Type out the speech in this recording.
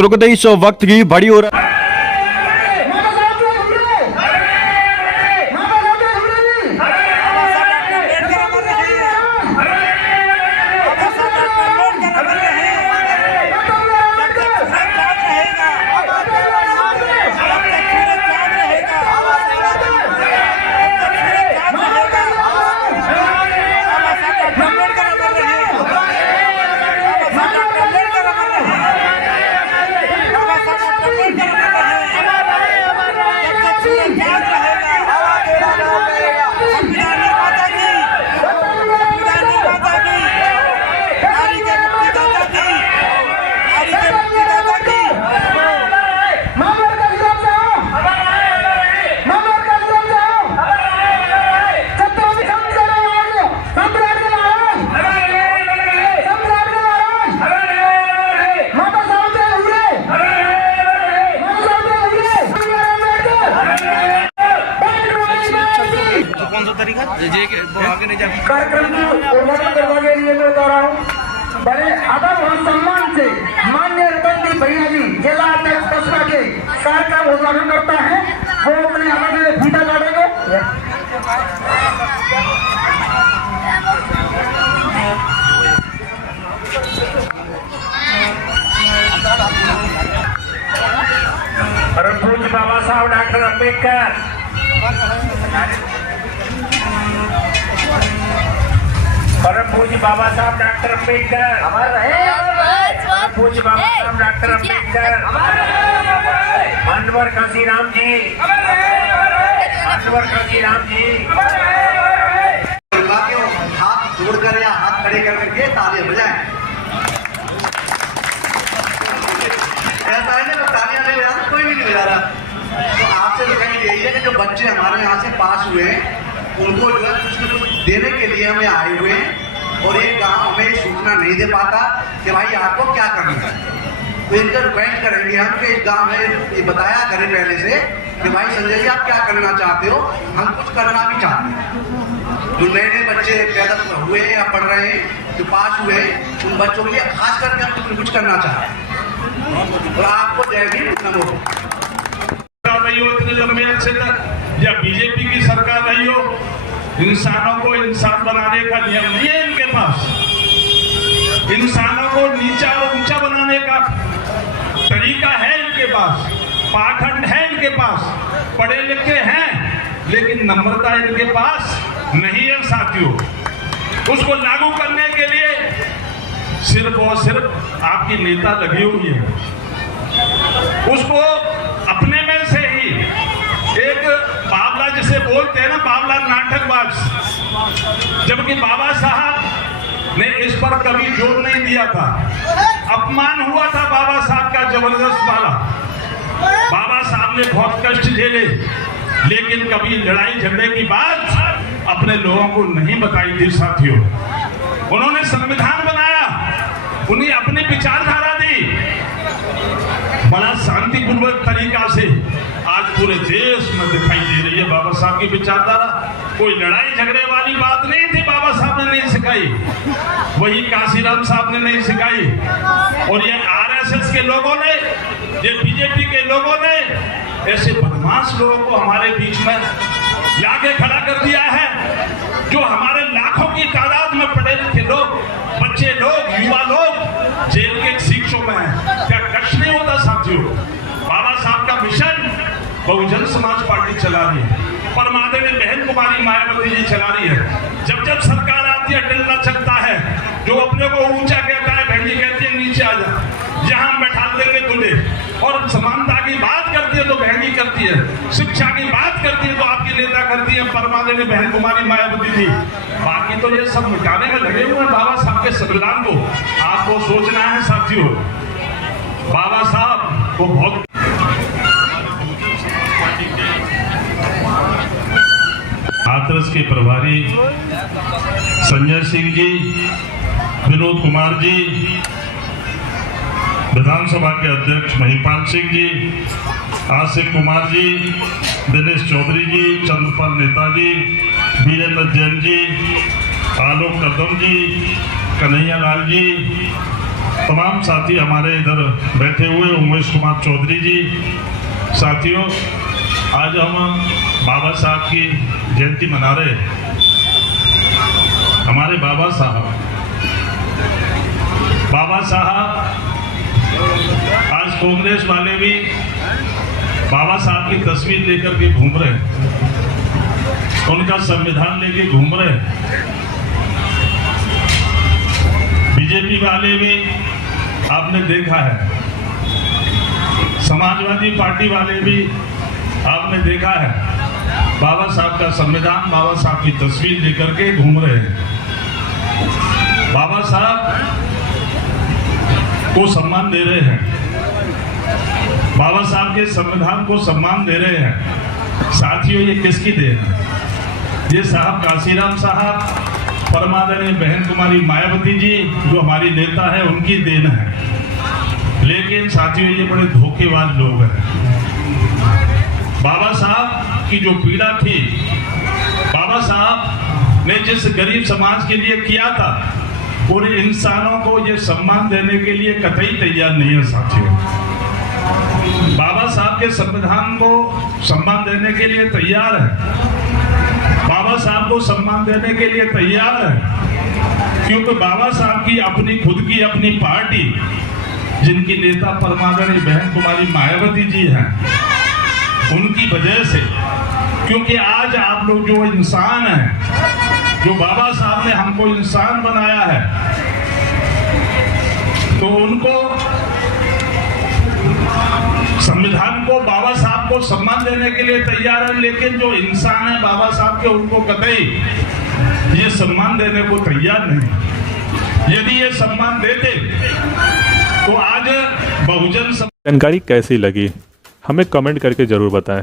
तुरंत इस वक्त की बड़ी हो रहा कार्यक्रम की उद्घाटन करने के लिए मैं दौरा हूँ बड़े आदर और सम्मान से माननीय रतन भैया जी जिला अध्यक्ष कस्बा के कार्यक्रम उद्घाटन करता है। वो अपने हाथों में फीता काटेंगे। परम पूज्य बाबा साहब डॉक्टर अम्बेडकर परम पूज्य बाबा साहब डॉक्टर अम्बेडकर परम पूज्य बाबा साहब डॉक्टर अम्बेडकर मानवर काशीराम जी मानवर काशीराम जी हाथ जोड़कर या हाथ खड़े कर करके तालियां बजाएं। ऐसा है ना तालियां नहीं बजा कोई भी नहीं बजा रहा। तो आपसे तो कहीं यही है कि जो बच्चे हमारे यहाँ से पास हुए हैं उनको जो है कुछ न कुछ देने के लिए हमें आए हुए हैं और एक गांव हमें सूचना नहीं दे पाता कि भाई आपको क्या करना है। तो इनका रिक्वेस्ट करेंगे हम कि इस गांव में ये बताया करें पहले से कि भाई संजय जी आप क्या करना चाहते हो, हम कुछ करना भी चाहते हैं। जो नए नए बच्चे पैदा हुए या पढ़ रहे हैं जो पास हुए उन बच्चों के लिए खास करके हम कुछ करना चाहते हैं। और आपको जय भीम नमो। इतने लंबे अर्से तक या बीजेपी की सरकार रही हो, इंसानों को इंसान बनाने का नियम नहीं है इनके पास। इंसानों को नीचा और ऊंचा बनाने का तरीका है इनके पास, पाखंड है इनके पास। पढ़े लिखे हैं लेकिन नम्रता इनके पास नहीं है साथियों। उसको लागू करने के लिए सिर्फ और सिर्फ आपकी नेता लगी हुई है। उसको अपने में से ही एक बावला जिसे बोलते हैं ना, बावला नाटकबाज, जबकि बाबा साहब ने इस पर कभी जोर नहीं दिया था। अपमान हुआ था बाबा साहब का जबरदस्त वाला। बाबा साहब ने बहुत कष्ट झेले लेकिन कभी लड़ाई झगड़े की बात अपने लोगों को नहीं बताई थी साथियों। उन्होंने संविधान बनाया, उन्हें अपनी विचारधारा दी, बड़ा शांतिपूर्वक तरीका से आज पूरे देश में दिखाई दे रही है बाबा साहब की विचारधारा। कोई लड़ाई झगड़े वाली बात नहीं थी, बाबा साहब ने नहीं सिखाई, वही काशीराम साहब ने नहीं सिखाई। और ये आरएसएस के लोगों ने, ये बीजेपी के लोगों ने ऐसे बदमाश लोगों को हमारे बीच में लाके खड़ा कर दिया है, जो हमारे लाखों की तादाद में पढ़े लिखे लोग, बच्चे लोग, युवा लोग जेल के शिक्षों में हैं। क्या कष्ट नहीं होता साथियों? बाबा साहब का मिशन बहुजन समाज पार्टी चला रही है, परमादेवी बहन कुमारी मायावती जी चला रही है। जब जब सरकार आती है डंडा चलता है, जो अपने को ऊंचा कहता है बहन जी कहती है नीचे आ जा, यहाँ बैठा देंगे तुझे। और समानता की बात करती है तो बहन जी करती है, शिक्षा की बात करती है तो आपकी नेता करती है परमादेवी बहन कुमारी मायावती जी। बाकी तो ये सब मिटाने में लगे हुए हैं बाबा साहब के संविधान को। आपको सोचना है साथियों, बाबा साहब को बहुत हाथरस के प्रभारी संजय सिंह जी, विनोद कुमार जी, विधानसभा के अध्यक्ष महिपाल सिंह जी, आसिफ कुमार जी, दिनेश चौधरी जी, चंद्रपाल नेताजी, वीरेंद्र जैन जी, आलोक कदम जी, कन्हैया लाल जी तमाम साथी हमारे इधर बैठे हुए, उमेश कुमार चौधरी जी, साथियों आज हम बाबा साहब की जयंती मना रहे हैं। हमारे बाबा साहब आज कांग्रेस वाले भी बाबा साहब की तस्वीर लेकर के घूम रहे हैं, उनका संविधान लेके घूम रहे हैं। बीजेपी वाले भी आपने देखा है, समाजवादी पार्टी वाले भी आपने देखा है, बाबा साहब का संविधान, बाबा साहब की तस्वीर लेकर के घूम रहे हैं। बाबा साहब को सम्मान दे रहे हैं, बाबा साहब के संविधान को सम्मान दे रहे हैं। साथियों ये किसकी देन है? ये साहब काशीराम साहब, परमादरणीय बहन कुमारी मायावती जी जो हमारी नेता है, उनकी देन है। लेकिन साथियों ये बड़े धोखेबाज लोग हैं। बाबा साहब की जो पीड़ा थी, बाबा साहब ने जिस गरीब समाज के लिए किया था, पूरे इंसानों को ये सम्मान देने के लिए कतई तैयार नहीं है। साथियों बाबा साहब के संविधान को सम्मान देने के लिए तैयार है, बाबा साहब को सम्मान देने के लिए तैयार है, क्योंकि बाबा साहब की अपनी खुद की अपनी पार्टी, जिनकी नेता परमादरणीय बहन कुमारी मायावती जी हैं, उनकी वजह से, क्योंकि आज आप लोग जो इंसान हैं, जो बाबा साहब ने हमको इंसान बनाया है, तो उनको संविधान को, बाबा साहब को सम्मान देने के लिए तैयार है। लेकिन जो इंसान है बाबा साहब के, उनको कतई ये सम्मान देने को तैयार नहीं। यदि ये सम्मान देते तो आज बहुजन जानकारी कैसी लगी हमें कमेंट करके जरूर बताएं।